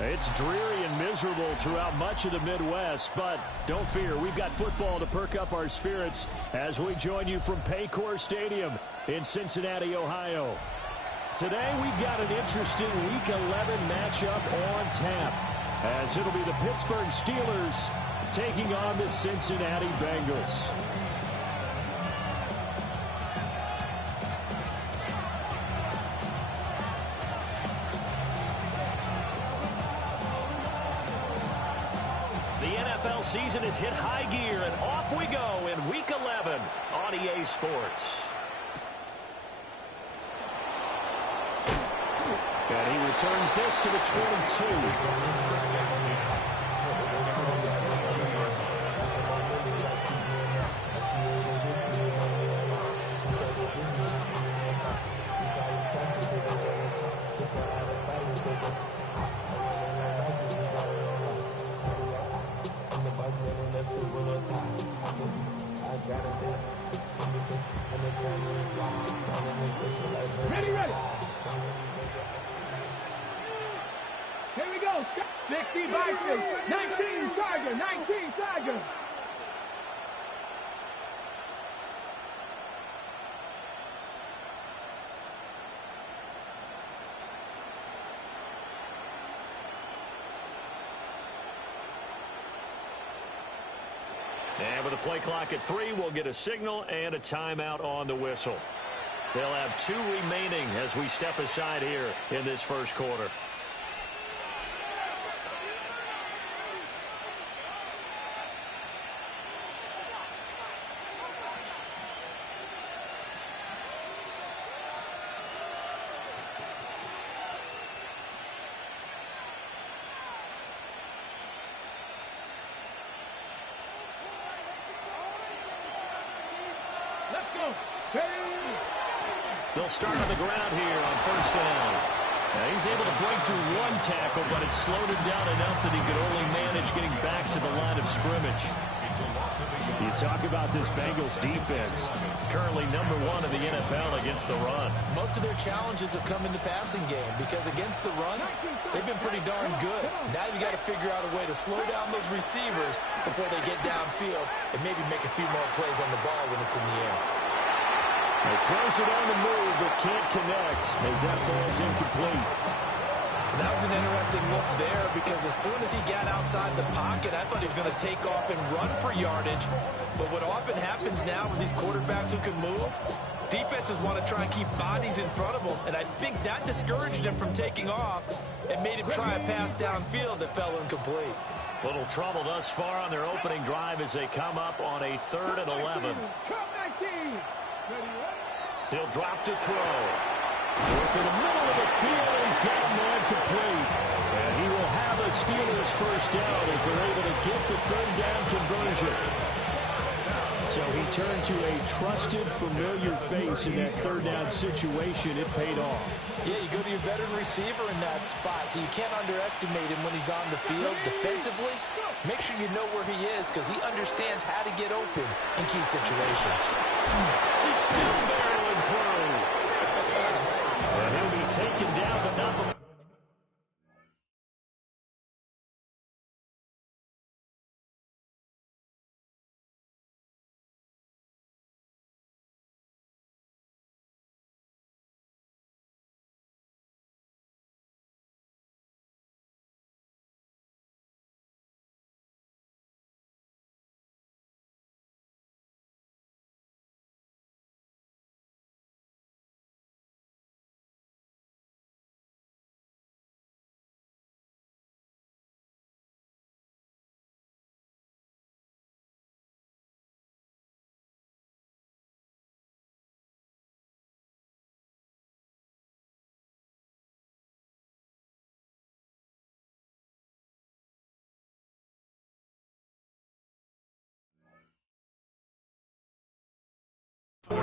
It's dreary and miserable throughout much of the Midwest, but don't fear, we've got football to perk up our spirits as we join you from Paycor Stadium in Cincinnati, Ohio. Today we've got an interesting Week 11 matchup on tap, as it'll be the Pittsburgh Steelers taking on the Cincinnati Bengals. Season has hit high gear, and off we go in Week 11 on EA Sports. And he returns this to the 22. Ready. Here we go. 60 Vikings, 19 Tiger, 19 Tiger. And with the play clock at 3, we'll get a signal and a timeout on the whistle. They'll have 2 remaining as we step aside here in this first quarter. Let's go. They'll start on the ground here on first down. Now he's able to break through 1 tackle, but it slowed him down enough that he could only manage getting back to the line of scrimmage. You talk about this Bengals defense, currently #1 in the NFL against the run. Most of their challenges have come in the passing game because against the run, they've been pretty darn good. Now you got to figure out a way to slow down those receivers before they get downfield and maybe make a few more plays on the ball when it's in the air. He throws it on the move, but can't connect as that falls incomplete. That was an interesting look there because as soon as he got outside the pocket, I thought he was going to take off and run for yardage. But what often happens now with these quarterbacks who can move, defenses want to try and keep bodies in front of them. And I think that discouraged him from taking off and made him try a pass downfield that fell incomplete. Little trouble thus far on their opening drive as they come up on a 3rd and 11. He'll drop to throw. Work in the middle of the field, and he's got a man complete. And he will have a Steelers first down as they're able to get the 3rd down conversion. So he turned to a trusted, familiar face in that 3rd down situation. It paid off. Yeah, you go to your veteran receiver in that spot, so you can't underestimate him when he's on the field defensively. Make sure you know where he is because he understands how to get open in key situations. He's still barreling through. And he'll be taken down, but not before.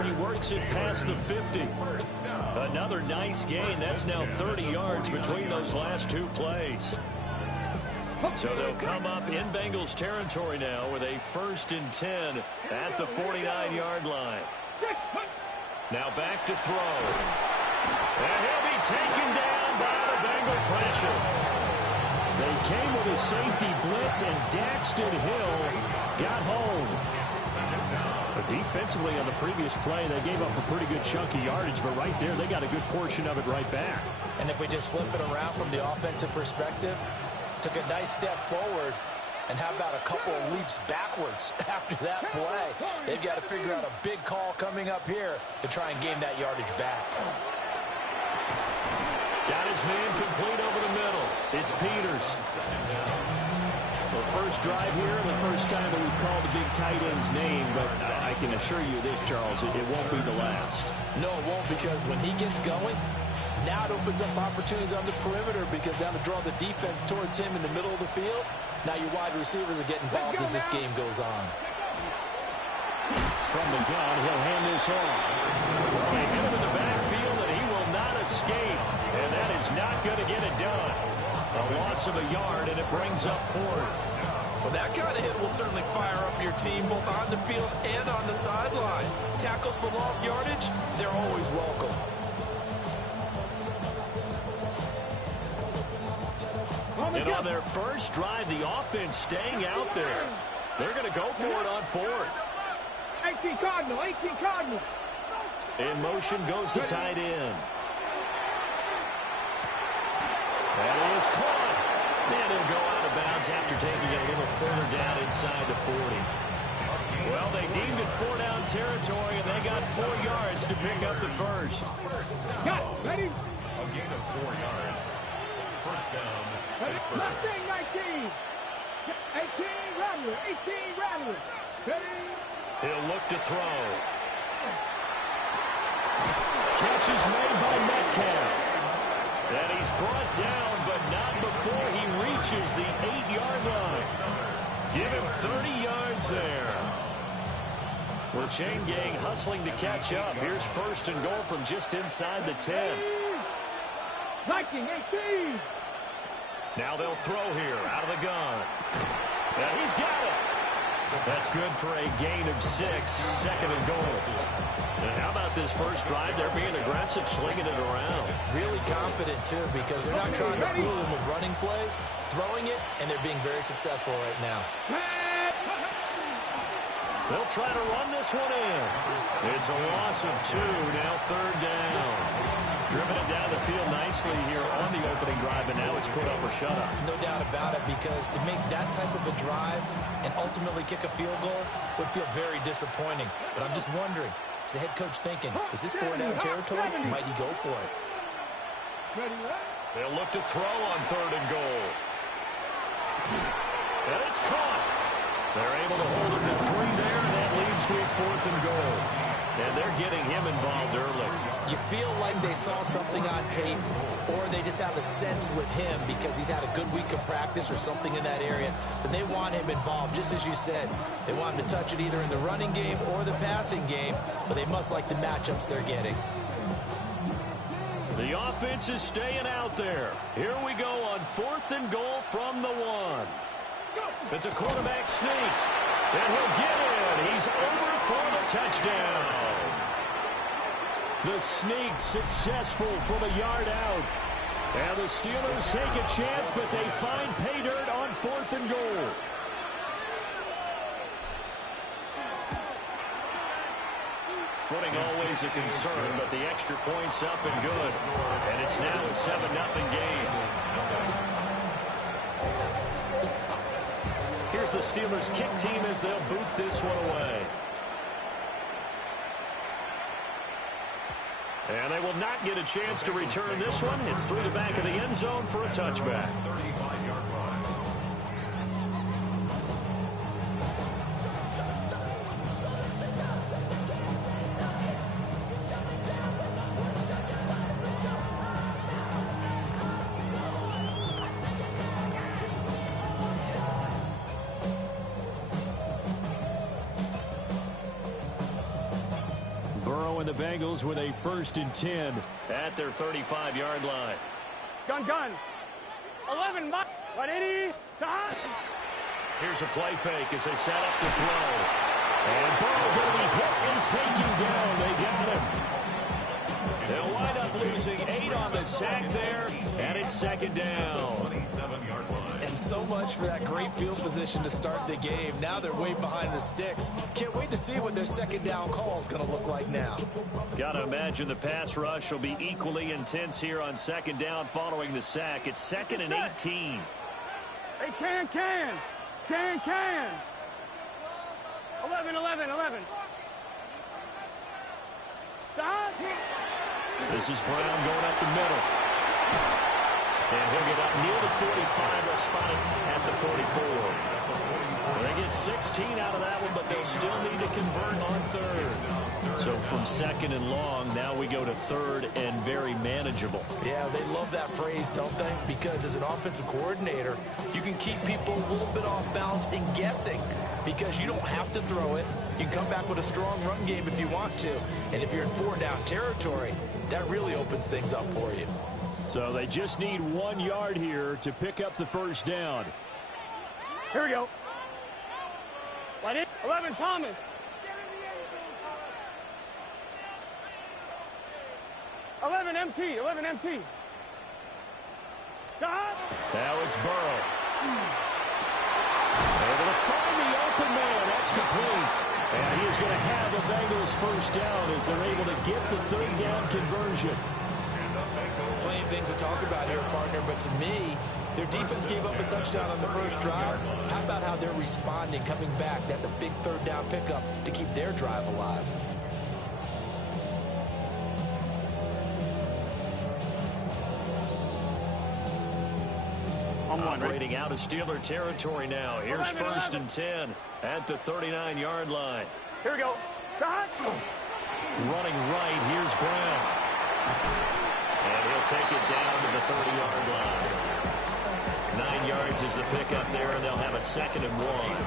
He works it past the 50. Another nice gain. That's now 30 yards between those last 2 plays. So they'll come up in Bengals territory now with a 1st and 10 at the 49-yard line. Now back to throw. And he'll be taken down by the Bengal pressure. They came with a safety blitz, and Daxton Hill got home. But defensively on the previous play, they gave up a pretty good chunk of yardage, but right there, they got a good portion of it right back. And if we just flip it around from the offensive perspective, took a nice step forward, and how about a couple of leaps backwards after that play? They've got to figure out a big call coming up here to try and gain that yardage back. Got his man complete over the middle. It's Peters. The first drive here, and the first time that we've called the big tight end's name, but I can assure you this, Charles, it won't be the last. No, it won't, because when he gets going, now it opens up opportunities on the perimeter, because now to draw the defense towards him in the middle of the field, now your wide receivers are getting involved as this game goes on. From the gun, he'll hand this off. Well, they hit him in the backfield, and he will not escape. And that is not going to get it done. A loss of a yard, and it brings up 4th. Well, that kind of hit will certainly fire up your team, both on the field and on the sideline. Tackles for lost yardage, they're always welcome. And on their first drive, the offense staying out there. They're going to go for it on 4th. 18 Cardinal, 18 Cardinal. In motion goes the tight end. That is caught. And he'll go out of bounds after taking it a little further down inside the 40. Well, they deemed it 4-down territory, and they got 4 yards to pick up the first. Got ready. A gain of 4 yards. First down. Nothing, 19. 18 Rattler, 18 Rattler. Ready. He'll look to throw. Catch is made by Metcalf. And he's brought down, but not before he reaches the 8-yard line. Give him 30 yards there. We're chain gang hustling to catch up. Here's 1st and goal from just inside the 10. Viking, 18. Now they'll throw here out of the gun. And he's got it. That's good for a gain of 6, 2nd and goal. And how about this first drive? They're being aggressive, slinging it around. Really confident, too, because they're not trying to fool them with running plays, throwing it, and they're being very successful right now. They'll try to run this one in. It's a loss of 2, now 3rd down. Driven it down the field nicely here on the opening drive, and now it's put up or shut up. No doubt about it, because to make that type of a drive and ultimately kick a field goal would feel very disappointing. But I'm just wondering, is the head coach thinking, is this 4-down territory? Might he go for it? They'll look to throw on 3rd and goal. And it's caught. They're able to hold him to 3 there, and that leads to a 4th and goal. And they're getting him involved early. You feel like they saw something on tape, or they just have a sense with him because he's had a good week of practice or something in that area, that they want him involved, just as you said. They want him to touch it either in the running game or the passing game, but they must like the matchups they're getting. The offense is staying out there. Here we go on 4th and goal from the 1. It's a quarterback sneak, and he'll get in. He's over for the touchdown. The sneak successful from a yard out. And the Steelers take a chance, but they find pay dirt on 4th and goal. Footing always a concern, but the extra point's up and good. And it's now a 7-0 game. Here's the Steelers kick team as they'll boot this one away. And they will not get a chance to return this one. It's through the back of the end zone for a touchback. 35-yard line. The Bengals with a 1st and 10 at their 35-yard line. Gun. 11 bucks. 180. Stop. Here's a play fake as they set up the throw. And Burrow going to be hit and taken down. They got him. They'll wind up losing 8 on the sack there, and it's second down. 27-yard line. And so much for that great field position to start the game. Now they're way behind the sticks. Can't wait to see what their second down call is going to look like now. Got to imagine the pass rush will be equally intense here on second down following the sack. It's 2nd and 18. Hey, can. 11. Stop. This is Brown going up the middle. And he'll get up near the 45. They'll spot it at the 44. They get 16 out of that one, but they'll still need to convert on third. So from 2nd and long, now we go to 3rd and very manageable. Yeah, they love that phrase, don't they? Because as an offensive coordinator, you can keep people a little bit off balance and guessing because you don't have to throw it. You can come back with a strong run game if you want to. And if you're in 4-down territory, that really opens things up for you. So they just need 1 yard here to pick up the first down. Here we go. 11, Thomas. 11 MT. Stop. Now it's Burrow. Able to find the open man. That's complete. And he is going to have the Bengals first down as they're able to get the 3rd down conversion. Plenty of things to talk about here, partner, but to me, their defense gave up a touchdown on the first drive. How about how they're responding, coming back? That's a big 3rd down pickup to keep their drive alive. Operating out of Steeler territory now. Here's 1st and 10 at the 39-yard line. Here we go. Stop. Running right, here's Brown. And he'll take it down to the 30-yard line. 9 yards is the pickup there, and they'll have a 2nd and 1.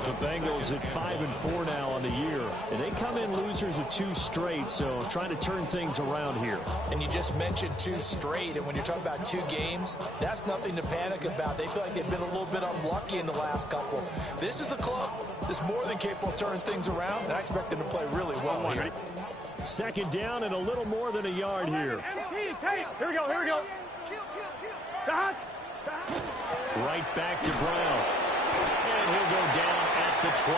The Bengals at 5-4 now on the year. And they come in losers of 2 straight, so trying to turn things around here. And you just mentioned 2 straight, and when you're talking about 2 games, that's nothing to panic about. They feel like they've been a little bit unlucky in the last couple. This is a club that's more than capable of turning things around, and I expect them to play really well here. 2nd down and a little more than a yard here. Here we go. Stop. Right back to Brown. And he'll go down at the 28.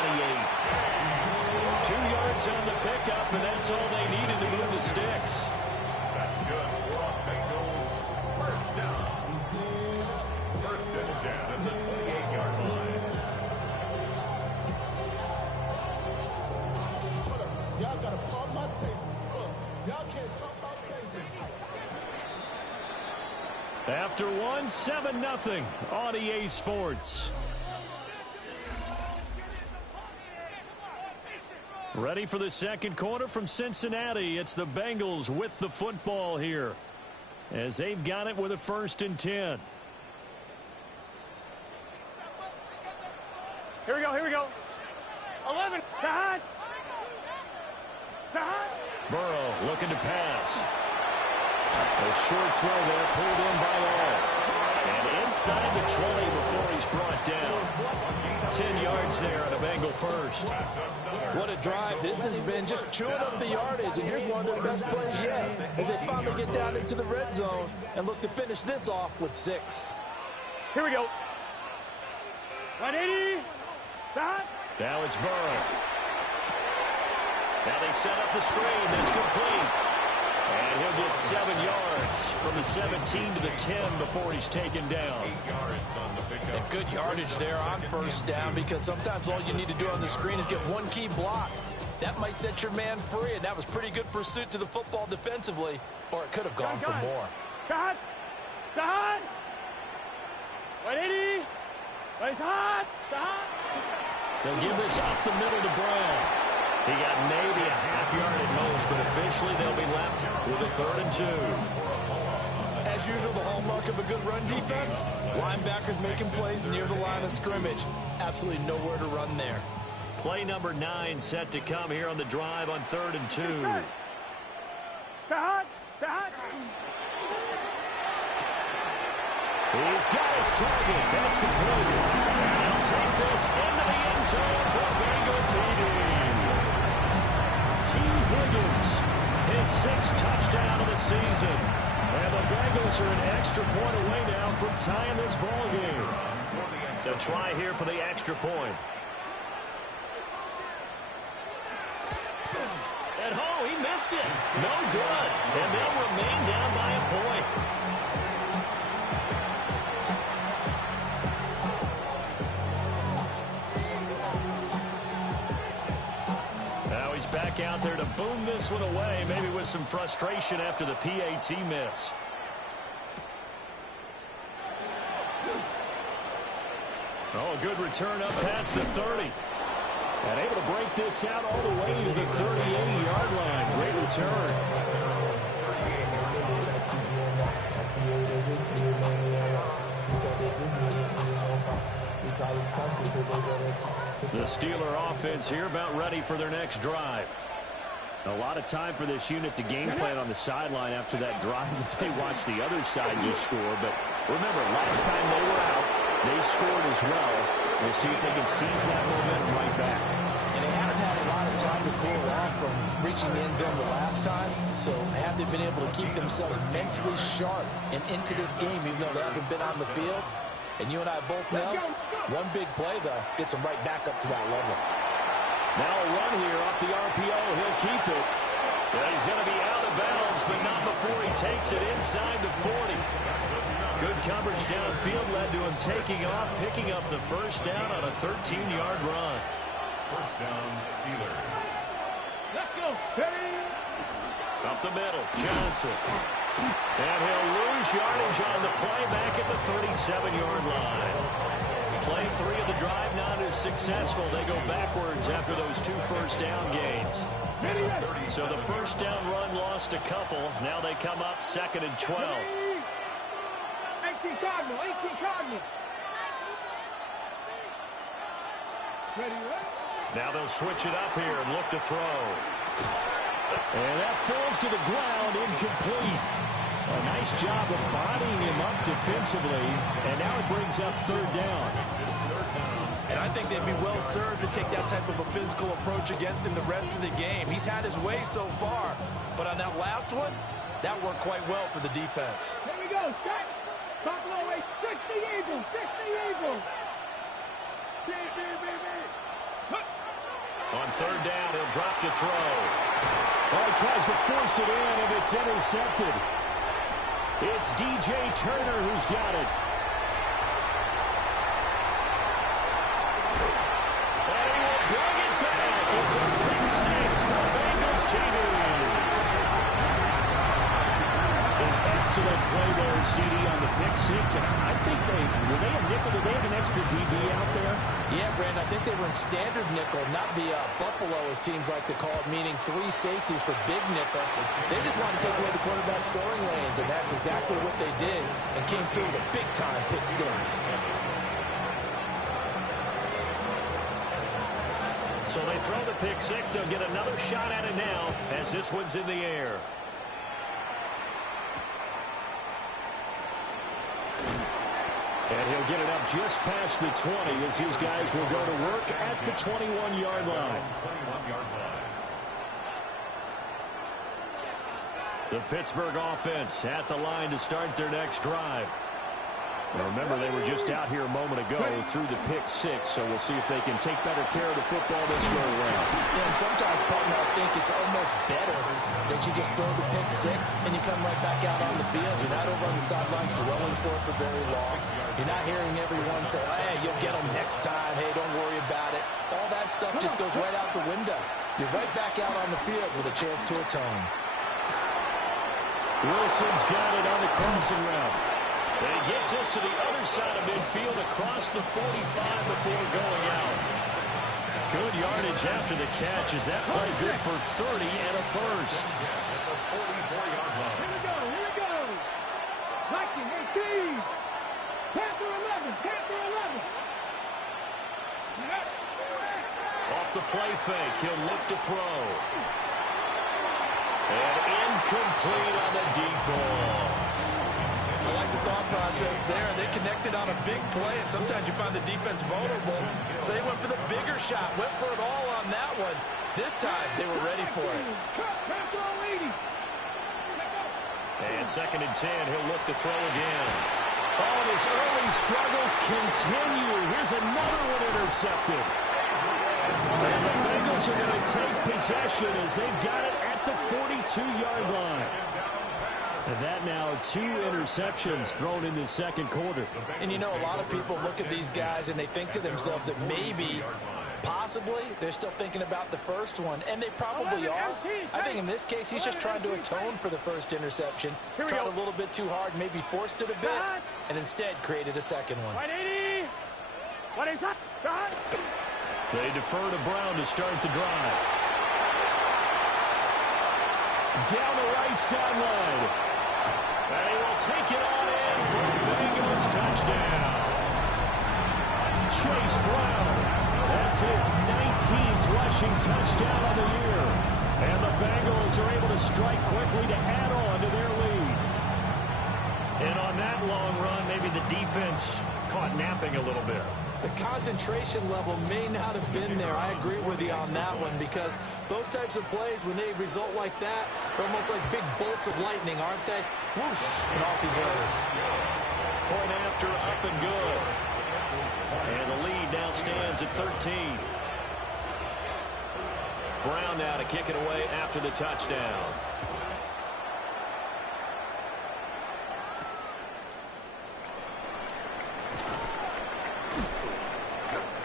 2 yards on the pickup, and that's all they needed to move the sticks. That's good for Bengals. First down. 1st and 10 at the 28-yard line. Y'all got to pump my taste. Y'all can't talk about things. After 1, 7-0 on EA Sports. Ready for the second quarter from Cincinnati. It's the Bengals with the football here as they've got it with a 1st and 10. Here we go. 11. Stop. Burrow looking to pass. A short throw there pulled in by all. And inside the 20 before he's brought down. 10 yards there on a Bengal first. What a drive. This has been just chewing up the yardage, and here's one of their best plays yet as they finally get down into the red zone and look to finish this off with 6. Here we go. 180. Stop. Now it's Burrow. Now they set up the screen. That's complete. And he'll get 7 yards from the 17 to the 10 before he's taken down. 8 yards on the pickup. And good yardage there on first down because sometimes all you need to do on the screen is get one key block. That might set your man free, and that was pretty good pursuit to the football defensively, or it could have gone for more. Stop. 180. It's hot. Stop. They'll give this up the middle to Brown. He got maybe a half yard at most, but officially they'll be left with a 3rd and 2. As usual, the hallmark of a good run defense, linebackers making plays near the line of scrimmage. Absolutely nowhere to run there. Play number 9 set to come here on the drive on 3rd and 2. He's got his target. That's complete. And he'll take this into the end zone for a Bengal TD. T. Higgins, his 6th touchdown of the season. And the Bengals are an extra point away now from tying this ball game. The try here for the extra point. At home, he missed it. No good. And they'll remain down by a point. Now he's back out there to boom this one away, maybe with some frustration after the PAT miss. Oh, good return up past the 30. And able to break this out all the way to the 38-yard line. Great return. The Steeler offense here about ready for their next drive. A lot of time for this unit to game plan on the sideline after that drive that they watched the other side just score. But remember, last time they were out, they scored as well. We'll see if they can seize that momentum right back. And they haven't had a lot of time to cool off from reaching the end zone the last time. So have they been able to keep themselves mentally sharp and into this game, even though they haven't been on the field? And you and I both know, one big play, though, gets them right back up to that level. Now a run here off the RPO. He'll keep it. Yeah, he's going to be out of bounds, but not before he takes it inside the 40. Good coverage downfield led to him taking off, picking up the first down on a 13-yard run. First down, Steelers. Let's go. Ready? Up the middle, Johnson. And he'll lose yardage on the play back at the 37-yard line. Play 3 of the drive not as successful. They go backwards after those 2 first-down gains. So the first-down run lost a couple. Now they come up 2nd and 12. 18 Cardinal. 18 Cardinal. Ready, right? Now they'll switch it up here and look to throw. And that falls to the ground, incomplete. A nice job of bodying him up defensively, and now it brings up 3rd down. And I think they'd be well served to take that type of a physical approach against him the rest of the game. He's had his way so far, but on that last one, that worked quite well for the defense. Here we go. Check. Top low way. 60 Eagles. 60 Eagles. On 3rd down, he'll drop to throw. Oh, he tries to force it in, and it's intercepted. It's DJ Turner who's got it. And he will bring it back. It's a pick 6 for Bengals TV. An excellent play there, CD, on the pick 6. And I think were they a nickel? Did they have an extra DB out there? Yeah, Brandon, I think they were in standard nickel, not the Buffalo, as teams like to call it, meaning 3 safeties for big nickel. They just want to take away the quarterback's throwing lanes, and that's exactly what they did and came through with a big-time pick 6. So they throw the pick 6. They'll get another shot at it now as this one's in the air. And he'll get it up just past the 20 as his guys will go to work at the 21-yard line. The Pittsburgh offense at the line to start their next drive. Now remember, they were just out here a moment ago through the pick 6, so we'll see if they can take better care of the football this go around. Yeah, and sometimes, partner, I think it's almost better that you just throw the pick 6 and you come right back out on the field. You're not over on the sidelines dwelling for it for very long. You're not hearing everyone say, hey, you'll get them next time. Hey, don't worry about it. All that stuff just goes right out the window. You're right back out on the field with a chance to atone. Wilson's got it on the crossing route. And he gets us to the other side of midfield across the 45 before going out. Good yardage after the catch. Is that play good for 30 and a first? Here we go. Here we go. Viking 18. Panther 11. Panther 11. Off the play fake. He'll look to throw. And incomplete on the deep ball. I like the thought process there. They connected on a big play, and sometimes you find the defense vulnerable. So they went for the bigger shot, went for it all on that one. This time, they were ready for it. And 2nd and 10, he'll look to throw again. Oh, and his early struggles continue. Here's another one intercepted. And the Bengals are going to take possession as they've got it at the 42-yard line. And that now 2 interceptions thrown in the second quarter. And you know, a lot of people look at these guys and they think to themselves that maybe, possibly, they're still thinking about the first one. And they probably are. I think in this case, he's just trying to atone for the first interception. Tried a little bit too hard, maybe forced it a bit, and instead created a second one. They defer to Brown to start the drive. Down the right sideline. And he will take it on in for a Bengals touchdown. Chase Brown. That's his 19th rushing touchdown on the year. And the Bengals are able to strike quickly to add on to their lead. And on that long run, maybe the defense caught napping a little bit. The concentration level may not have been there. I agree with you on that one, because those types of plays, when they result like that, they're almost like big bolts of lightning, aren't they? Whoosh, and off he goes. Point after, up and good. And the lead now stands at 13. Brown now to kick it away after the touchdown.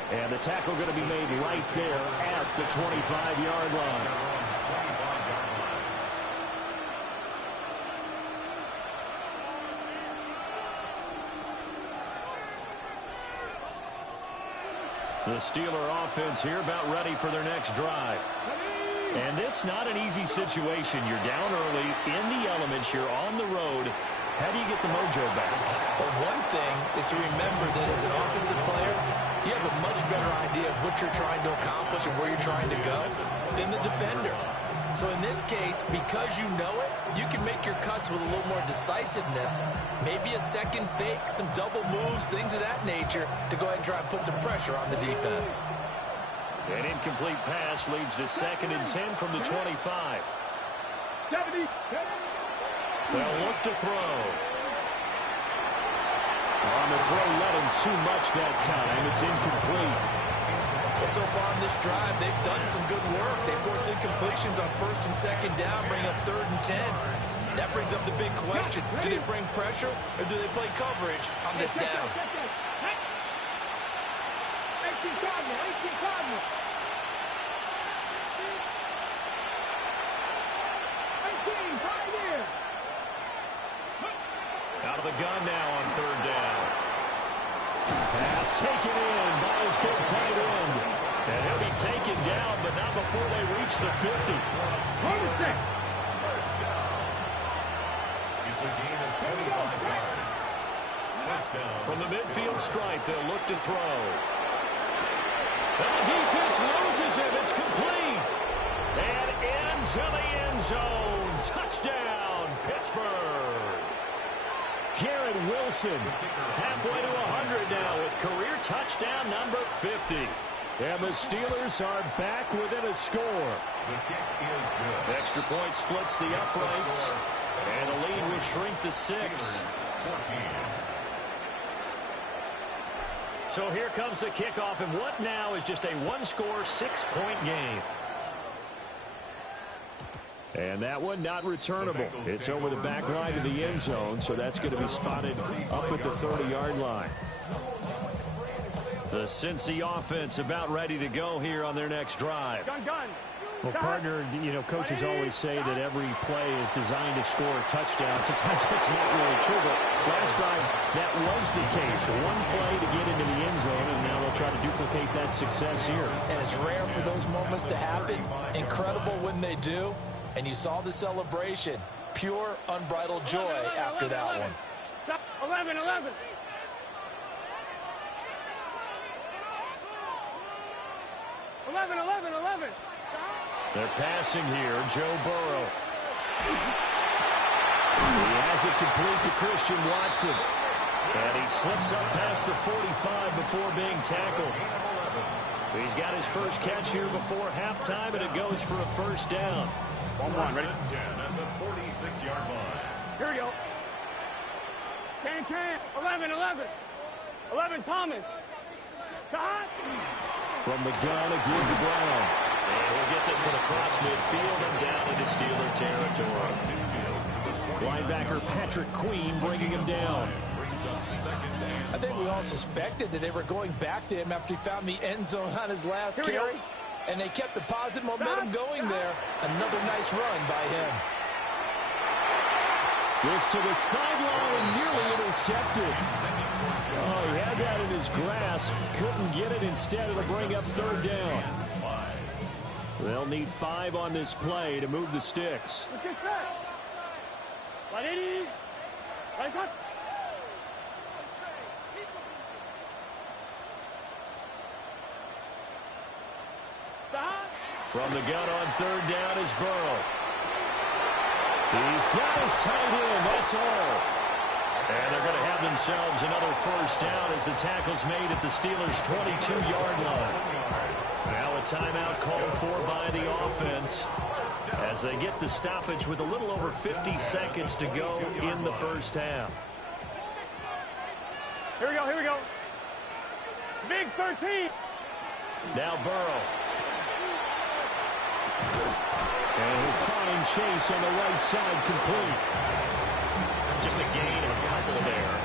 And the tackle going to be made right there at the 25-yard line. The Steeler offense here about ready for their next drive. And this not an easy situation. You're down early, in the elements, you're on the road. How do you get the mojo back? Well, one thing is to remember that as an offensive player, you have a much better idea of what you're trying to accomplish and where you're trying to go than the defender. So in this case, because you know it, you can make your cuts with a little more decisiveness, maybe a second fake, some double moves, things of that nature, to go ahead and try and put some pressure on the defense. An incomplete pass leads to 2nd and 10 from the 25. They'll look to throw. On the throw, let him too much that time. It's incomplete. Well, so far in this drive, they've done some good work. They force incompletions on 1st and 2nd down, bring up 3rd and 10. That brings up the big question. Do they bring pressure or do they play coverage on this down? Out of the gun now on 3rd down. Pass taken in by his big tight end. And he'll be taken down, but not before they reach the 50. First down. It's a gain of 25 yards. First down. From the midfield stripe, they'll look to throw. And the defense loses him. It's complete. And into the end zone. Touchdown, Pittsburgh. Garrett Wilson, halfway to 100 now with career touchdown number 50. And the Steelers are back within a score. The kick is good. Extra point splits the uprights, and the lead will shrink to 6. 14. So here comes the kickoff, and what now is just a one-score, 6-point game. And that one not returnable. It's over the back line to the end zone, so that's going to be spotted up at the 30-yard line. The Cincy offense about ready to go here on their next drive. Well, partner, you know, coaches always say that every play is designed to score a touchdown. Sometimes that's not really true, but last time that was the case. One play to get into the end zone, and now they'll try to duplicate that success here. And it's rare for those moments to happen. Incredible when they do. And you saw the celebration. Pure, unbridled joy after that one. 11. They're passing here. Joe Burrow. He has has it complete to Christian Watson. And he slips up past the 45 before being tackled. He's got his first catch here before halftime, and it goes for a first down. 1-1, ready? 10 at the 46-yard line. Here we go. 10, 11, 11, Thomas. Shot. From the gun, again to Brown. And we'll get this one across midfield and down into Steeler territory. Linebacker Patrick Queen bringing him down. I think we all suspected that they were going back to him after he found the end zone on his last Here we carry. go. And they kept the positive momentum going there. Another nice run by him. This to the sideline, nearly intercepted. Oh, he had that in his grasp. Couldn't get it. Instead, it'll bring up third down. They'll need 5 on this play to move the sticks. Let's get set. Let it in. Let's up. From the gun on third down is Burrow. He's got his tight end, that's all. And they're going to have themselves another first down as the tackle's made at the Steelers' 22-yard line. Now a timeout called for by the offense as they get the stoppage with a little over 50 seconds to go in the first half. Here we go, here we go. Big 13. Now Burrow. And a fine chase on the right side, complete. Just a gain of a couple there.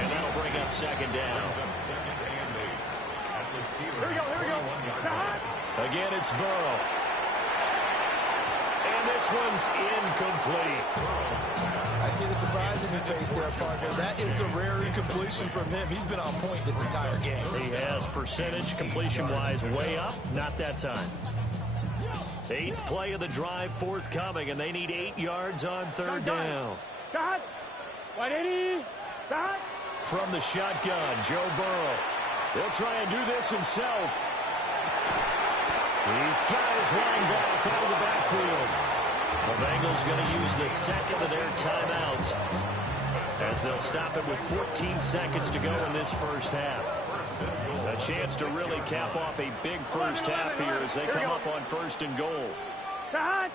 And that'll bring up second down. Here we go, here we go. Again, it's Burrow. And this one's incomplete. I see the surprise in your face there, partner. That is a rare incompletion from him. He's been on point this entire game. He has percentage completion-wise way up. Not that time. 8th play of the drive forthcoming, and they need 8 yards on third down. Shot. 180. Shot. From the shotgun, Joe Burrow. He'll try and do this himself. He's got his running back out of the backfield. The Bengals going to use the second of their timeouts as they'll stop it with 14 seconds to go in this first half. A chance to really cap off a big first half here as they come up on first and goal. Shot.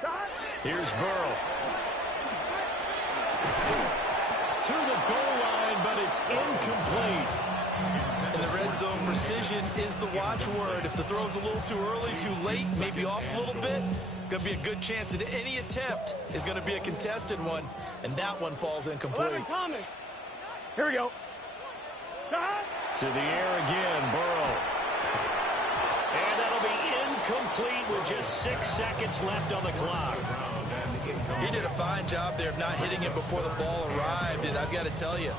Shot. Here's Burrow. To the goal line, but it's incomplete. In the red zone, precision is the watchword. If the throw's a little too early, too late, maybe off a little bit, going to be a good chance that any attempt is going to be a contested one, and that one falls incomplete. 11 Thomas. Here we go. Shot. To the air again, Burrow. And that'll be incomplete with just 6 seconds left on the clock. He did a fine job there of not hitting him before the ball arrived, and I've got to tell you,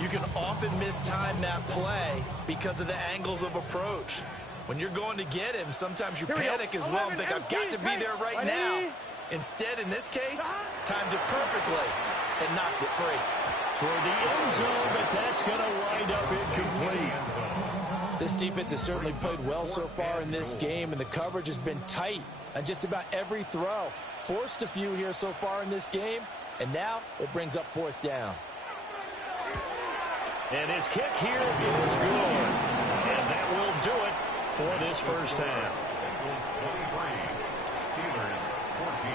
you can often mistime that play because of the angles of approach. When you're going to get him, sometimes you panic as well and think, I've got to be there right now. Instead, in this case, timed it perfectly and knocked it free. Toward the end zone, but that's going to wind up incomplete. This defense has certainly played well so far in this game, and the coverage has been tight on just about every throw. Forced a few here so far in this game, and now it brings up fourth down. And his kick here is good. And that will do it for this first half. Bengals 23, Steelers 14.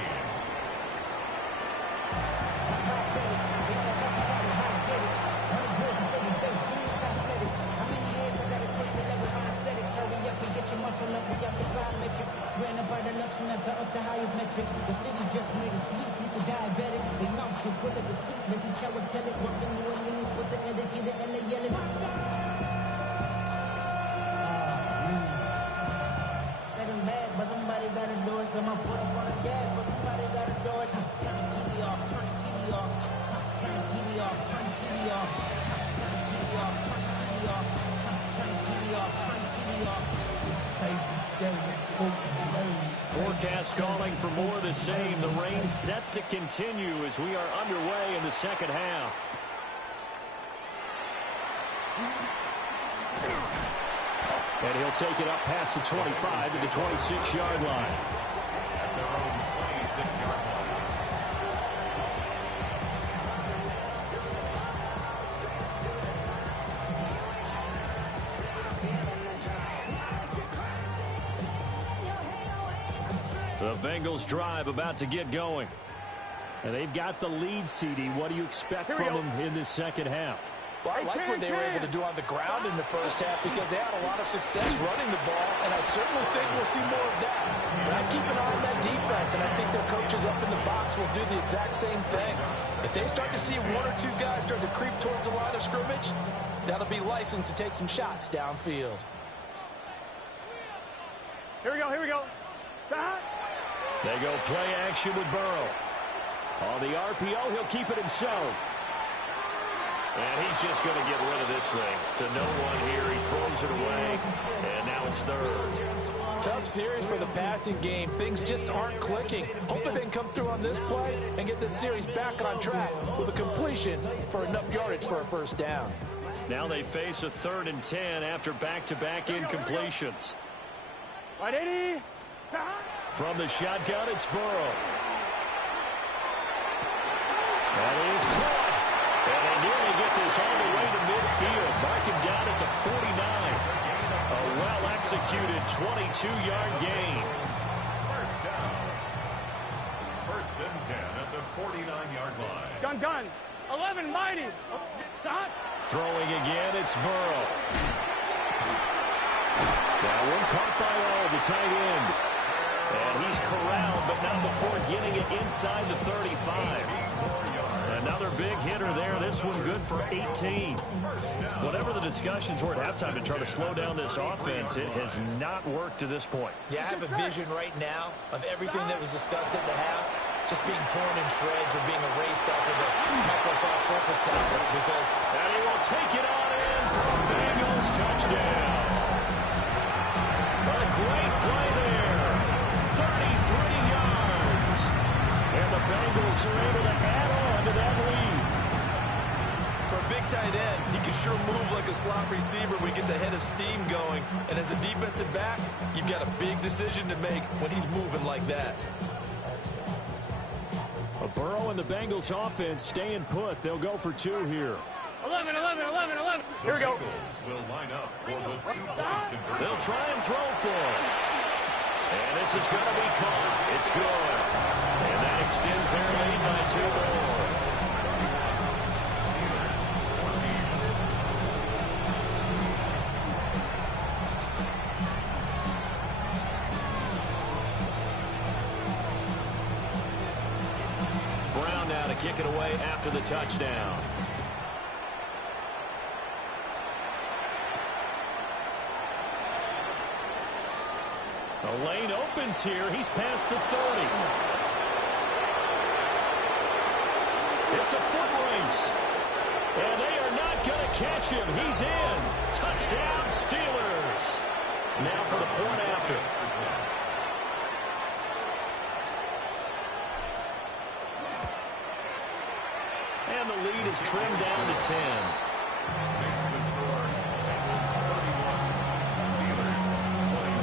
Up the highest metric. The city just made it sweet. People diabetic. They mouths get full of deceit. Let these cowards tell it. Walking New Orleans with the etiquette and they yelling. Let them mad, but somebody gotta do it. Got my foot up on the gas, but somebody gotta do it. Turn his TV off. Turn his TV off. Turn his TV off. Turn his TV off. Turn his TV off. Turn his TV off. Turn his TV off. Turn his TV off. Forecast calling for more of the same. The rain set to continue as we are underway in the second half. And he'll take it up past the 25 to the 26-yard line. At their own 26-yard line. The Bengals drive about to get going. And they've got the lead, CD. What do you expect from them in this second half? Well, I like what they were able to do on the ground in the first half because they had a lot of success running the ball, and I certainly think we'll see more of that. But I keep an eye on that defense, and I think their coaches up in the box will do the exact same thing. If they start to see one or two guys start to creep towards the line of scrimmage, that'll be licensed to take some shots downfield. Here we go, here we go. They go play action with Burrow. On the RPO, he'll keep it himself. And he's just going to get rid of this thing to no one here. He throws it away, and now it's third. Tough series for the passing game. Things just aren't clicking. Hoping they can come through on this play and get this series back on track with a completion for enough yardage for a first down. Now they face a 3rd and 10 after back-to-back incompletions. Right, 80. From the shotgun, it's Burrow. That is caught. And they nearly get this all the way to midfield. Mark him down at the 49. A well-executed 22-yard gain. First down. 1st and 10 at the 49-yard line. Gun. 11, mighty. Throwing again, it's Burrow. That one caught by all, the tight end. And he's corralled, but not before getting it inside the 35. Another big hitter there. This one good for 18. Whatever the discussions were at halftime to try to slow down this offense, it has not worked to this point. Yeah, I have a vision right now of everything that was discussed at the half just being torn in shreds or being erased off of the Microsoft Surface tablets because... And he will take it on in for a Bengals touchdown. A great play there. 33 yards. And the Bengals are able to add on to that lead. For a big tight end, he can sure move like a slot receiver when he gets a head of steam going. And as a defensive back, you've got a big decision to make when he's moving like that. A Burrow and the Bengals offense staying put. They'll go for 2 here. 11. Here we go. Will line up for the 2-point conversion. They'll try and throw for him. And this is going to be caught. It's good. And that extends their lead by 2 more. Brown now to kick it away after the touchdown. The lane opens here. He's past the 30. It's a foot race. And they are not going to catch him. He's in. Touchdown, Steelers. Now for the point after. And the lead is trimmed down to 10. Makes the score. Bengals 31. Steelers 21.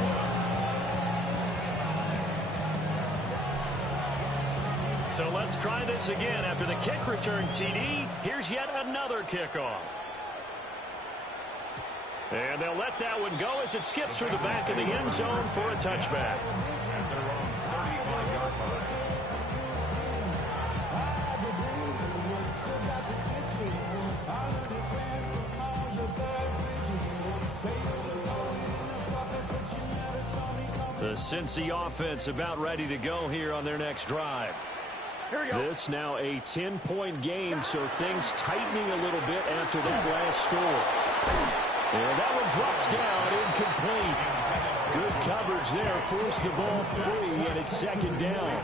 So let's try this again. After the kick return, TD, here's yet another kickoff. And they'll let that one go as it skips through the back of the end zone for a touchback. At their own 35-yard line. The Cincy offense about ready to go here on their next drive. Here we go. This now a 10-point game, so things tightening a little bit after that last score. And that one drops down, incomplete. Good coverage there, forced the ball free, and it's 2nd down.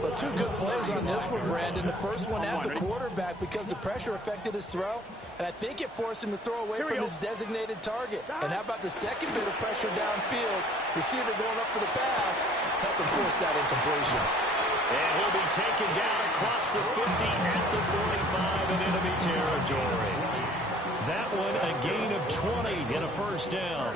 But 2 good plays on this one, Brandon. The first one at the quarterback because the pressure affected his throw, and I think it forced him to throw away from his designated target. And how about the second bit of pressure downfield? Receiver going up for the pass, help him force that incompletion. And he'll be taken down across the 50 at the 45 in enemy territory. That one a gain of 20 and a first down.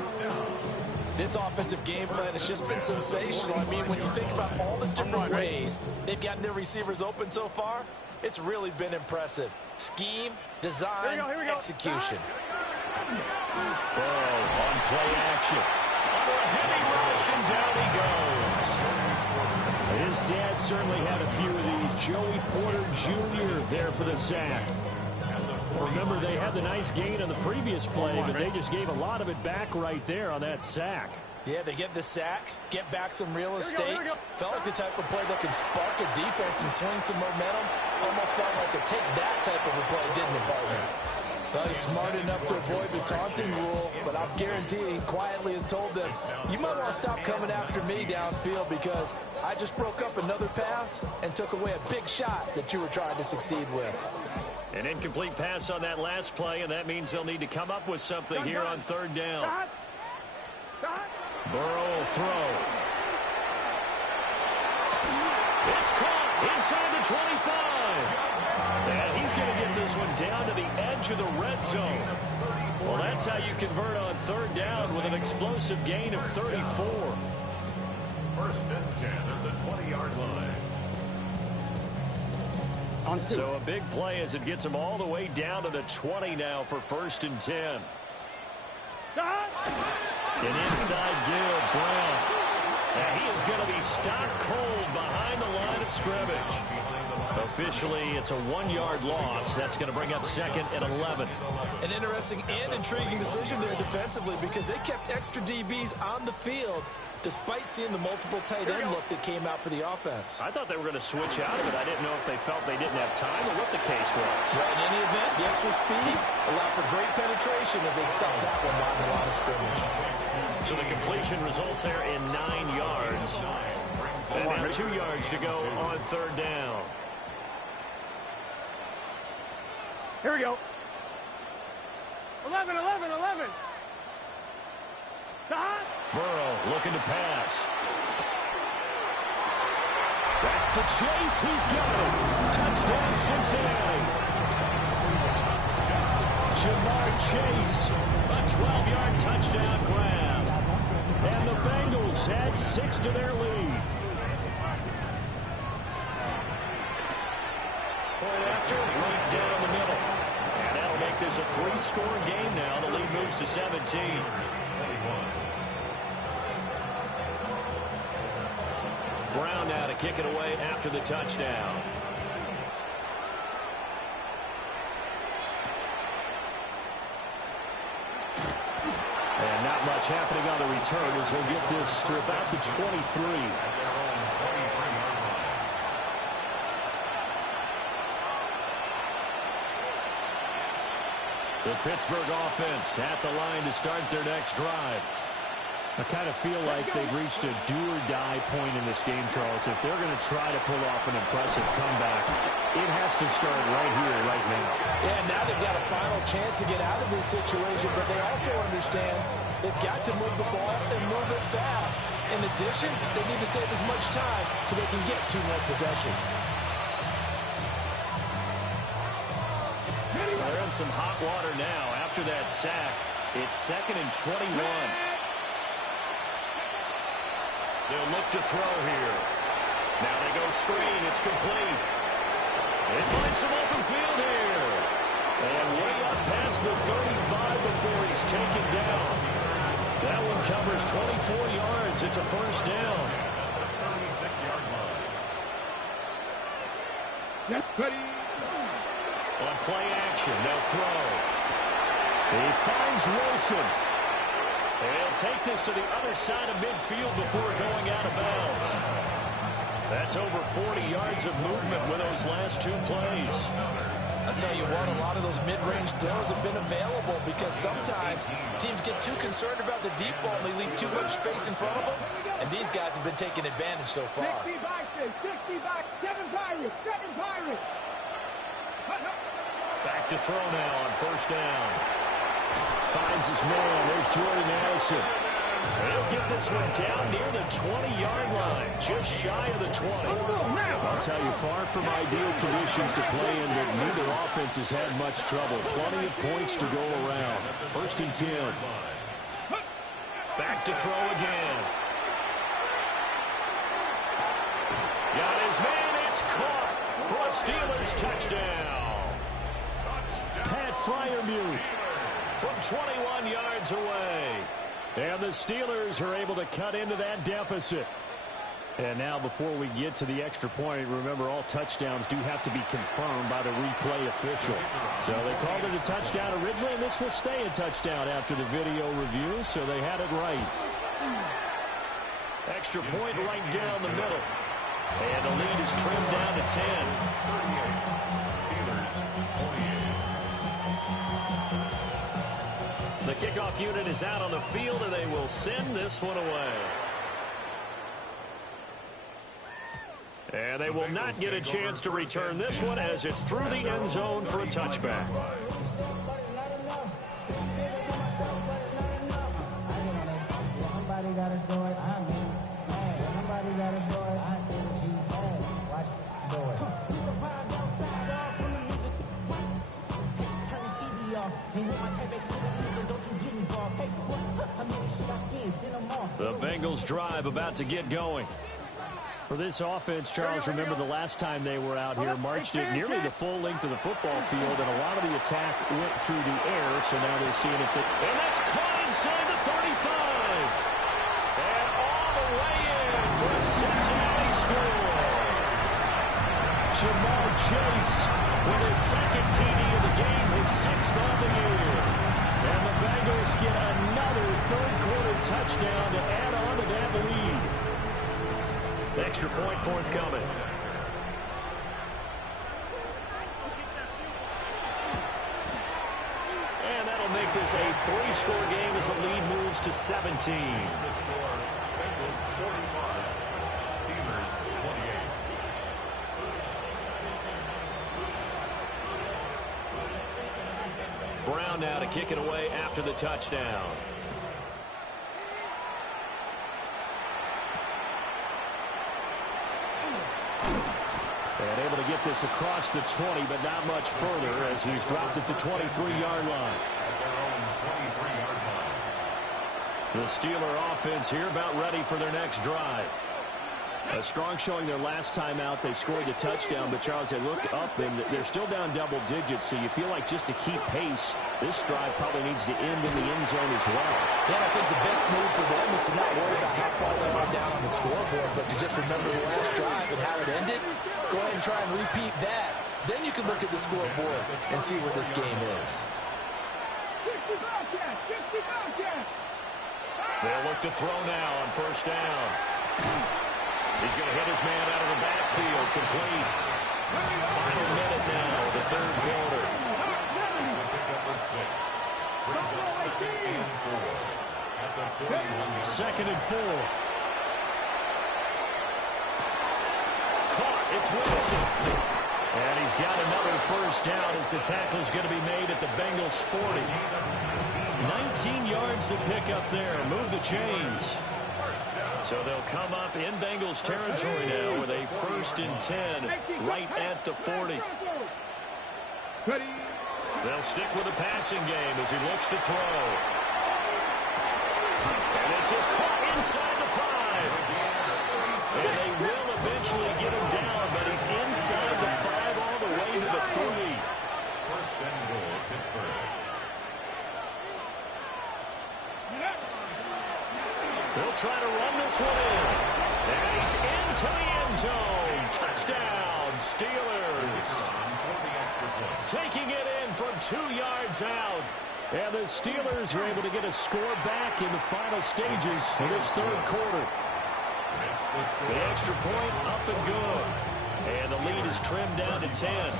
This offensive game plan has just been sensational. I mean, when you think about all the different ways they've gotten their receivers open so far, it's really been impressive. Scheme, design, execution. Burrow on play action. Under a heavy rush, and down he goes. His dad certainly had a few of these. Joey Porter Jr. there for the sack. Remember, they had the nice gain on the previous play, but they just gave a lot of it back right there on that sack. Yeah, they get the sack, get back some real estate. Felt like the type of play that can spark a defense and swing some momentum. Almost felt like a take that type of a play, didn't it, partner? Well, he's smart enough to avoid the taunting rule, but I'm guaranteeing he quietly has told them, you might want to stop coming after me downfield because I just broke up another pass and took away a big shot that you were trying to succeed with. An incomplete pass on that last play, and that means they'll need to come up with something here on third down. Burrow will throw. It's caught inside the 25. And he's going to get this one down to the edge of the red zone. Well, that's how you convert on third down with an explosive gain of 34. First and 10 at the 20-yard line. So a big play as it gets him all the way down to the 20 now for first and 10. An inside give, Brown. And he is going to be stopped cold behind the line of scrimmage. Officially, it's a 1-yard loss. That's going to bring up second and 11. An interesting and intriguing decision there defensively because they kept extra DBs on the field despite seeing the multiple tight end look that came out for the offense. I thought they were going to switch out of it. I didn't know if they felt they didn't have time or what the case was. Well, in any event, the extra speed allowed for great penetration as they stopped that one down the line of scrimmage. So the completion results there in 9 yards. And now 2 yards to go on third down. Here we go. 11. Stop. Burrow looking to pass. That's to Chase. He's got it. Touchdown, Cincinnati. Jamar Chase, a 12-yard touchdown grab. And the Bengals add 6 to their lead. Point after, right down the middle. And that'll make this a 3-score game now. The lead moves to 17. Brown now to kick it away after the touchdown. And not much happening on the return as he'll get this to about the 23. The Pittsburgh offense at the line to start their next drive. I kind of feel like they've reached a do-or-die point in this game, Charles. If they're going to try to pull off an impressive comeback, it has to start right here, right now. Yeah, now they've got a final chance to get out of this situation, but they also understand they've got to move the ball and move it fast. In addition, they need to save as much time so they can get 2 more possessions. They're in some hot water now after that sack. It's second and 21. They'll look to throw here. Now they go screen. It's complete. They find some open field here. And way up past the 35 before he's taken down. That one covers 24 yards. It's a first down. 36-yard line. Yes, ready. On play action, they'll throw. He finds Wilson. He'll take this to the other side of midfield before going out of bounds. That's over 40 yards of movement with those last 2 plays. I'll tell you what, a lot of those mid-range throws have been available because sometimes teams get too concerned about the deep ball and they leave too much space in front of them, and these guys have been taking advantage so far. 60 back, 60 back, 7 Pirates. Back to throw now on first down. Finds his man. There's Jordan Addison. He'll get this one down near the 20-yard line, just shy of the 20. I'll tell you, far from ideal conditions to play in, but neither offense has had much trouble. Plenty of points to go around. First and 10. Back to throw again. Got his man. It's caught for a Steelers touchdown. Pat Freiermuth from 21 yards away. And the Steelers are able to cut into that deficit. And now before we get to the extra point, remember all touchdowns do have to be confirmed by the replay official. So they called it a touchdown originally, and this will stay a touchdown after the video review, so they had it right. Extra point right down the middle. And the lead is trimmed down to 10. 38. Steelers 28. The kickoff unit is out on the field, and they will send this one away. And they will not get a chance to return this one as it's through the end zone for a touchback. Somebody gotta do it. I mean, hey, somebody gotta do it. I tell you, hey, watch it, do it. You survived outside off from the music. Turn this TV off. And with my type activities, and don't you get involved. Hey, what? How many should I see? Send them off. The Bengals drive about to get going. For this offense, Charles, remember the last time they were out here, marched it nearly the full length of the football field, and a lot of the attack went through the air, so now they're seeing if it... And that's caught inside the 35. And all the way in for a Cincinnati score. Jamar Chase with his second TD of the game, his sixth on the year. And the Bengals get another third-quarter touchdown to add on to that lead. Extra point forthcoming. And that'll make this a three-score game as the lead moves to 17. The score, Bengals 45, Steelers 28. Brown now to kick it away after the touchdown. And able to get this across the 20, but not much further as he's dropped it to 23-yard line. At their own 23-yard line. The Steeler offense here about ready for their next drive. A strong showing their last time out. They scored the touchdown, but Charles, they look up and they're still down double digits, so you feel like just to keep pace, this drive probably needs to end in the end zone as well. Yeah, I think the best move for them is to not worry about how far they are down on the scoreboard, but to just remember the last drive and how it ended. Go ahead and try and repeat that. Then you can look at the scoreboard and see where this game is. They'll look to throw now on first down. He's going to hit his man out of the backfield, complete. Final minute now, the third quarter. Number 6. Brings up second and 4. At the 41. Second and 4. Caught. It's Wilson. And he's got another first down as the tackle's going to be made at the Bengals 40. 19 yards to pick up there. Move the chains. So they'll come up in Bengals territory now with a 1st and 10 right at the 40. They'll stick with the passing game as he looks to throw. And this is caught inside the 5. And they will eventually get him down, but he's inside the 5 all the way to the 3. 1st and goal, Pittsburgh. They'll try to run this one in. And he's into the end zone. Touchdown, Steelers. Taking it in from 2 yards out. And the Steelers are able to get a score back in the final stages of this third quarter. The extra point up and good. And the lead is trimmed down to 10.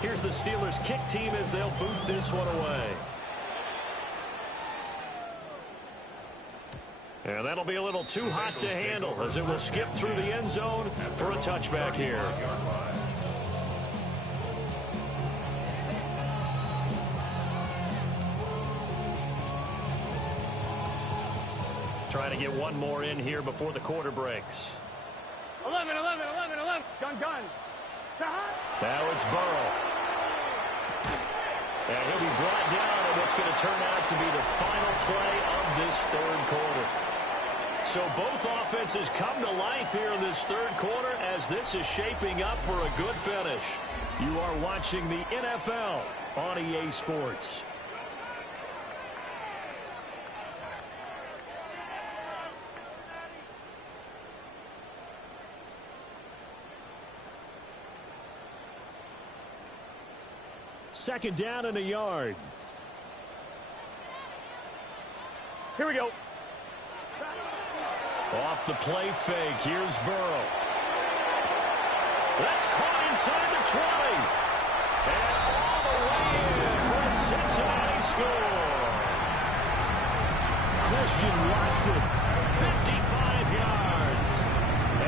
Here's the Steelers kick team as they'll boot this one away. And that'll be a little too hot to handle as it will skip through the end zone for a touchback here. Trying to get one more in here before the quarter breaks. 11. Gun. Now it's Burrow. And he'll be brought down in what's going to turn out to be the final play of this third quarter. So both offenses come to life here in this third quarter as this is shaping up for a good finish. You are watching the NFL on EA Sports. Second down and a yard. Here we go. Off the play fake. Here's Burrow. That's caught inside the 20. And all the way in for a Cincinnati score. Christian Watson, 55 yards.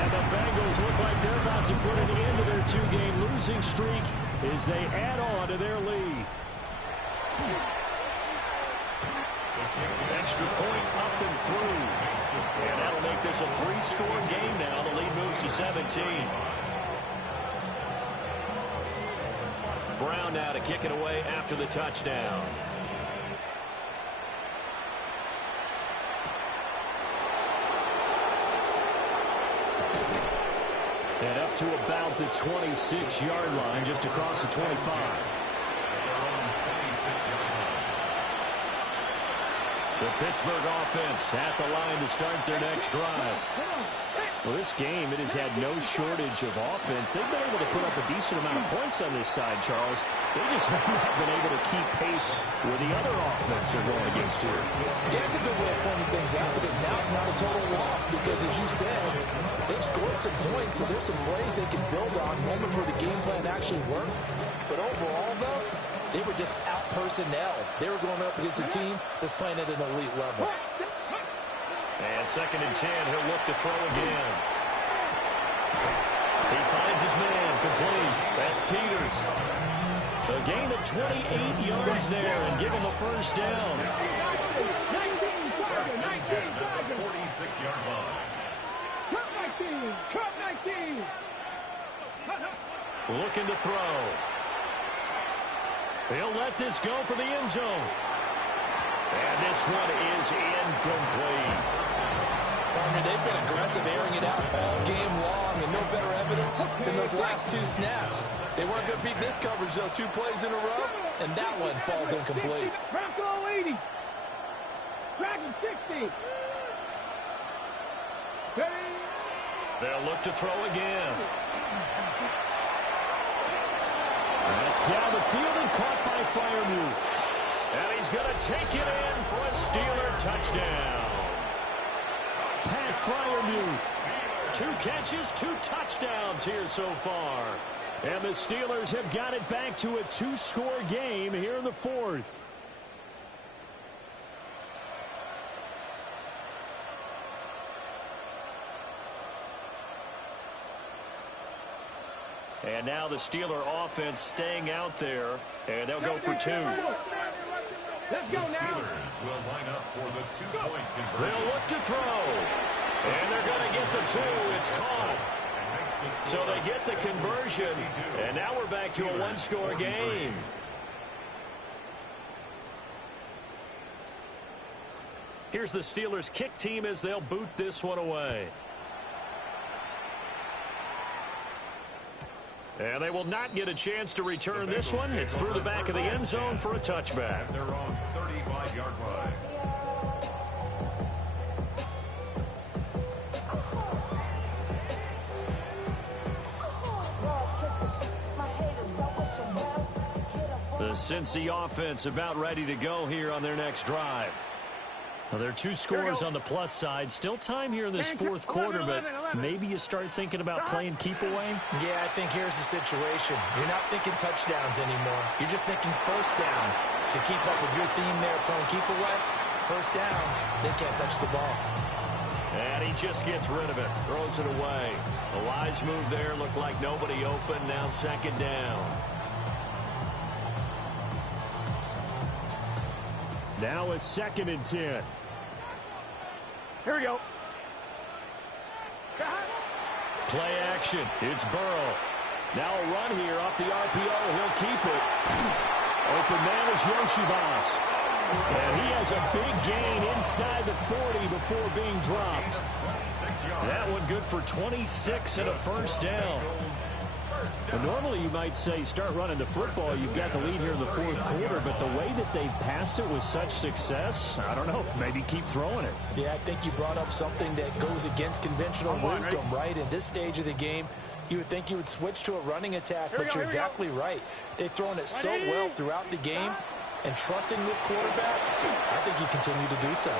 And the Bengals look like they're about to put an end to their two-game losing streak as they add on to their lead. Extra point up and through. And that'll make this a three-score game now. The lead moves to 17. Brown now to kick it away after the touchdown. And up to about the 26-yard line, just across the 25. The Pittsburgh offense at the line to start their next drive. Well, this game, it has had no shortage of offense. They've been able to put up a decent amount of points on this side, Charles. They just have not been able to keep pace with the other offense they're going against here. Yeah, it's a good way of pointing things out because now it's not a total loss because, as you said, they've scored some points, so there's some plays they can build on, moments where the game plan actually worked. But overall, though, they were just out personnel. They were going up against a team that's playing at an elite level. And second and 10, he'll look to throw again. He finds his man, complete. That's Peters. A gain of 28 yards there and give him the first down. 46-yard line. Cut 19. Looking to throw. He'll let this go for the end zone. And this one is incomplete. Partner, they've been aggressive, airing it out all game long, and no better evidence than those last two snaps. They weren't going to beat this coverage, though, 2 plays in a row, and that one falls incomplete. Bronco 80. Dragon 60. They'll look to throw again. That's down the field and caught by Freiermuth. And he's going to take it in for a Steeler touchdown. Pat Freiermuth. 2 catches, 2 touchdowns here so far. And the Steelers have got it back to a 2-score game here in the fourth. And now the Steeler offense staying out there, and they'll go for 2. Let's go now. Steelers will line up for the 2-point conversion. They'll look to throw, and they're going to get the 2. It's caught. So they get the conversion, and now we're back to a 1-score game. Here's the Steelers kick team as they'll boot this one away. And they will not get a chance to return this one. It's through the back of the end zone for a touchback. They're on 35-yard line. The Cincy offense about ready to go here on their next drive. Well, there are 2 scores on the plus side. Still time here in this fourth quarter, but maybe you start thinking about playing keep away? Yeah, I think here's the situation. You're not thinking touchdowns anymore. You're just thinking first downs. To keep up with your theme there, playing keep away, first downs, they can't touch the ball. And he just gets rid of it, throws it away. A wise move there, looked like nobody open, now second down. Now a second and 10. Here we go. Play action. It's Burrow. Now a run here off the RPO. He'll keep it. Open man is Yoshibas. And he has a big gain inside the 40 before being dropped. That one good for 26 and a first down. Well, normally you might say start running the football. You've got the lead here in the fourth quarter, but the way that they've passed it with such success, I don't know, maybe keep throwing it. Yeah, I think you brought up something that goes against conventional wisdom, right? In this stage of the game, you would think you would switch to a running attack, but you're exactly right. They've thrown it so well throughout the game, and trusting this quarterback, I think you continue to do so.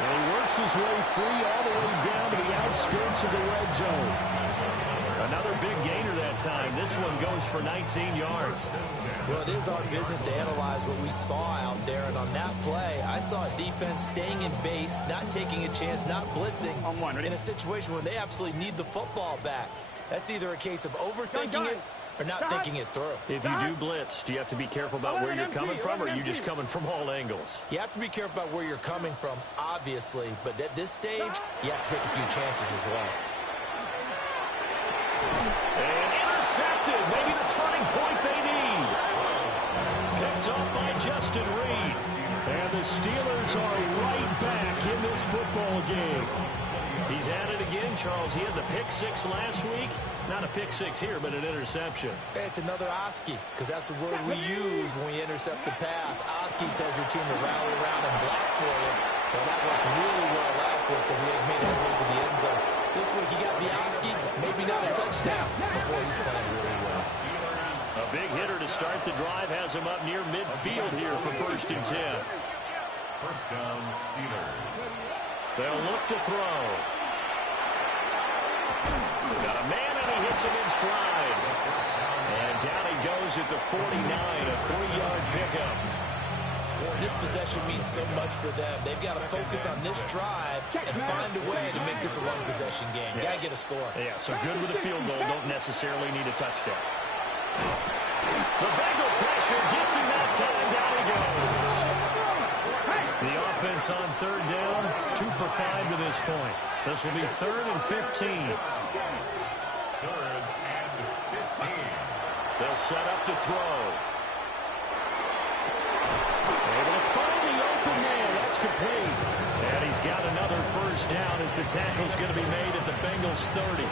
And he works his way free all the way down to the outskirts of the red zone. Another big gainer that time. This one goes for 19 yards. Well, it is our business to analyze what we saw out there, and on that play, I saw a defense staying in base, not taking a chance, not blitzing, in a situation where they absolutely need the football back. That's either a case of overthinking it or not thinking it through. If you do blitz, do you have to be careful about where you're coming from, or are you just coming from all angles? You have to be careful about where you're coming from, obviously, but at this stage, you have to take a few chances as well. And intercepted, maybe the turning point they need. Picked up by Justin Reed. And the Steelers are right back in this football game. He's at it again, Charles. He had the pick six last week. Not a pick six here, but an interception. Hey, it's another Oski, because that's the word we use when we intercept the pass. Oski tells your team to rally around and block for you. Well, that worked really well last week because he made it over to the end zone. This week he got the Oski, maybe not a touchdown, but boy, he's playing really well. A big hitter to start the drive has him up near midfield here for 1st and 10. First down, Steelers. They'll look to throw. Got a man, and he hits him in stride. And down he goes at the 49, a 3-yard pickup. This possession means so much for them. They've got to focus on this drive and find a way to make this a one-possession game. Got to get a score. Yeah, so good with a field goal. Don't necessarily need a touchdown. The Bengal pressure gets him that time. Down he goes. The offense on 3rd down, 2 for 5 to this point. This will be 3rd and 15. 3rd and 15. They'll set up to throw. Able to find the open man. That's complete. And he's got another first down as the tackle's going to be made at the Bengals 30.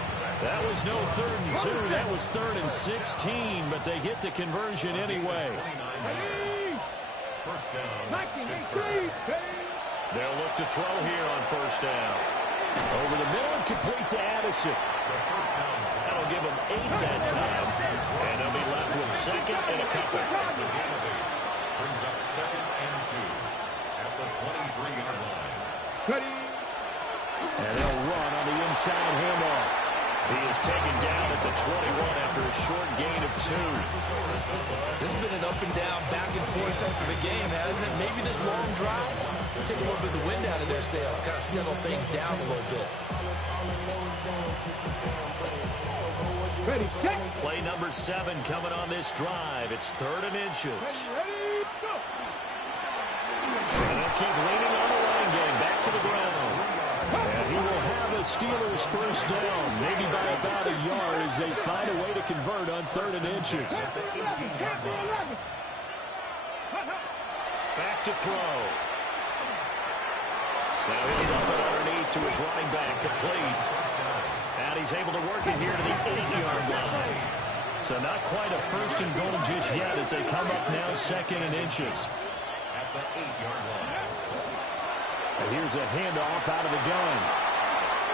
That was no 3rd and 2. That was 3rd and 16, but they get the conversion anyway. First down. They'll look to throw here on 1st down. Over the middle and complete to Addison. That'll give them 8 that time. And they'll be left with 2nd and a couple. Brings up 2nd and 2 at the 23-yard line. And they'll run on the inside handoff. He is taken down at the 21 after a short gain of 2. This has been an up and down, back and forth type of a game, hasn't it? Maybe this long drive will take a little bit of the wind out of their sails, kind of settle things down a little bit. Ready, check. Play number 7 coming on this drive. It's 3rd and inches. Ready, go. And they'll keep leaning on the running game. Back to the ground. And he will have a Steelers first down, maybe by about a yard as they find a way to convert on 3rd and inches. Back to throw. Now he'll dump it underneath to his running back, complete. And he's able to work it here to the 8-yard line. So not quite a 1st and goal just yet as they come up now 2nd and inches. At the 8-yard line. And here's a handoff out of the gun.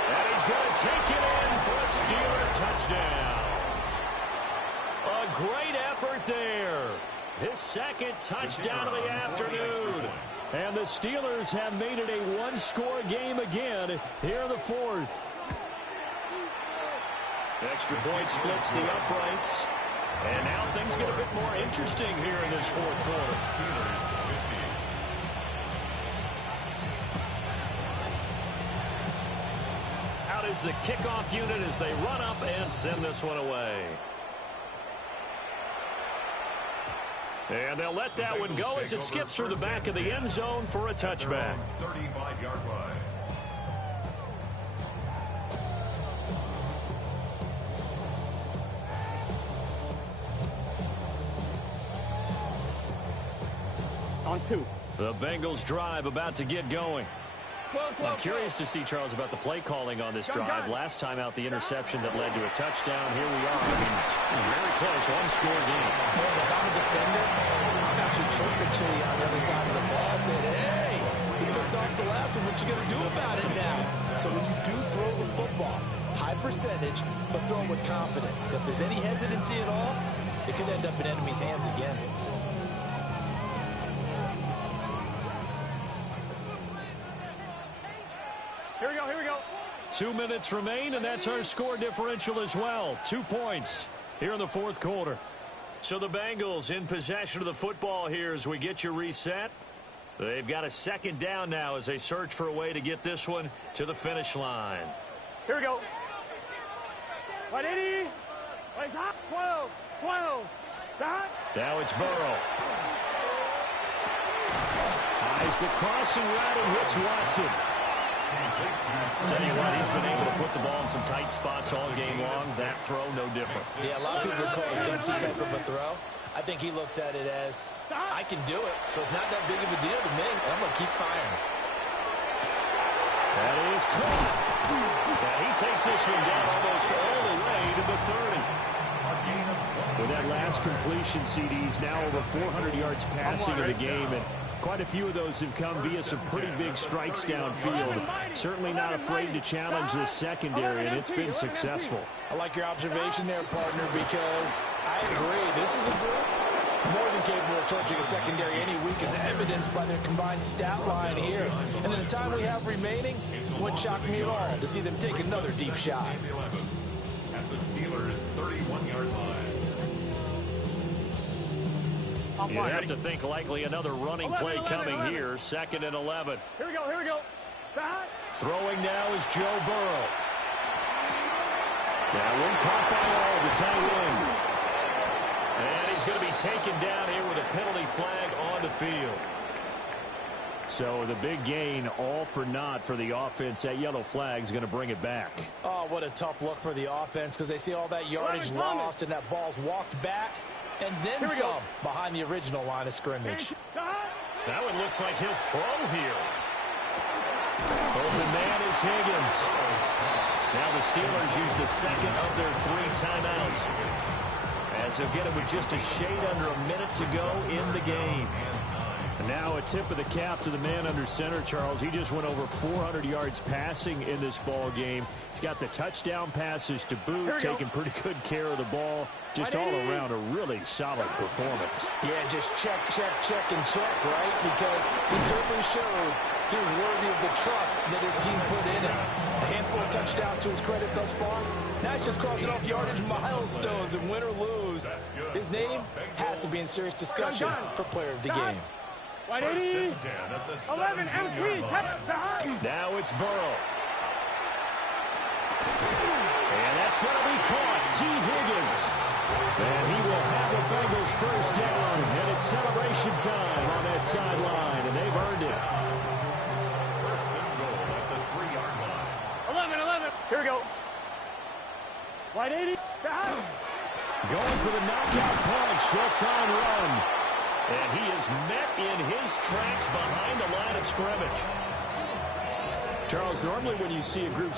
And he's going to take it in for a Steeler touchdown. A great effort there. His 2nd touchdown of the afternoon. And the Steelers have made it a 1-score game again here in the 4th. Extra point splits the uprights. And now things get a bit more interesting here in this 4th quarter. Steelers 50. Out is the kickoff unit as they run up and send this one away. And they'll let that one go as it skips through the back of the end zone for a touchback. 35-yard line. On 2. The Bengals drive about to get going. I'm curious to see, Charles, about the play calling on this drive. Last time out, the interception that led to a touchdown. Here we are. I mean, very close, one-score game. Man, if I'm a defender, I'm actually chirping Chili on the other side of the ball saying, hey, you picked off the last one. What you going to do about it now? So when you do throw the football, high percentage, but throw it with confidence. Because if there's any hesitancy at all, it could end up in enemy's hands again. Here we go. 2 minutes remain, and that's our score differential as well. 2 points here in the fourth quarter. So the Bengals in possession of the football here as we get you reset. They've got a second down now as they search for a way to get this one to the finish line. Here we go. 180. 12. Now it's Burrow. Eyes the crossing route and hits Watson. Tell you what, he's been able to put the ball in some tight spots all game long. That throw, no different. Yeah, a lot of people would call it gutsy type of a throw. I think he looks at it as, I can do it, so it's not that big of a deal to me, and I'm going to keep firing. That is caught. And he takes this one down almost all the way to the 30. With that last completion, CD's now over 400 yards passing in the game, and quite a few of those have come via some pretty big strikes downfield. Certainly not afraid to challenge this secondary, and it's been successful. I like your observation there, partner, because I agree. This is a group more than capable of torching a secondary any week, as evidenced by their combined stat line here. And in the time we have remaining, it wouldn't shock me at all to see them take another deep shot. At the Steelers' 31-yard line. You have to think likely another running play coming here. 2nd and 11. Here we go. Throwing now is Joe Burrow. That one caught by all, the tight end. And he's going to be taken down here with a penalty flag on the field. So the big gain, all for naught for the offense. That yellow flag is going to bring it back. Oh, what a tough look for the offense, because they see all that yardage lost and that ball's walked back. And then some behind the original line of scrimmage. That one looks like he'll throw here. Open man is Higgins. Now the Steelers use the second of their 3 timeouts, as they'll get it with just a shade under a minute to go in the game. And now a tip of the cap to the man under center, Charles. He just went over 400 yards passing in this ball game. He's got the touchdown passes to boot, taking pretty good care of the ball. Just all around a really solid performance. Yeah, just check, and check, right? Because he certainly showed he was worthy of the trust that his team put in him. A handful of touchdowns to his credit thus far. Now he's just crossing off yardage milestones, and win or lose, his name has to be in serious discussion for player of the game. 180. 11 and 3. Now it's Burrow. And that's going to be caught. T. Higgins. And he will have the Bengals first down. And it's celebration time on that sideline. And they've earned it. First and goal at the 3-yard line. 11. Here we go. 180. Going for the knockout punch. They'll try and run. And he is met in his tracks behind the line of scrimmage. Charles, normally when you see a group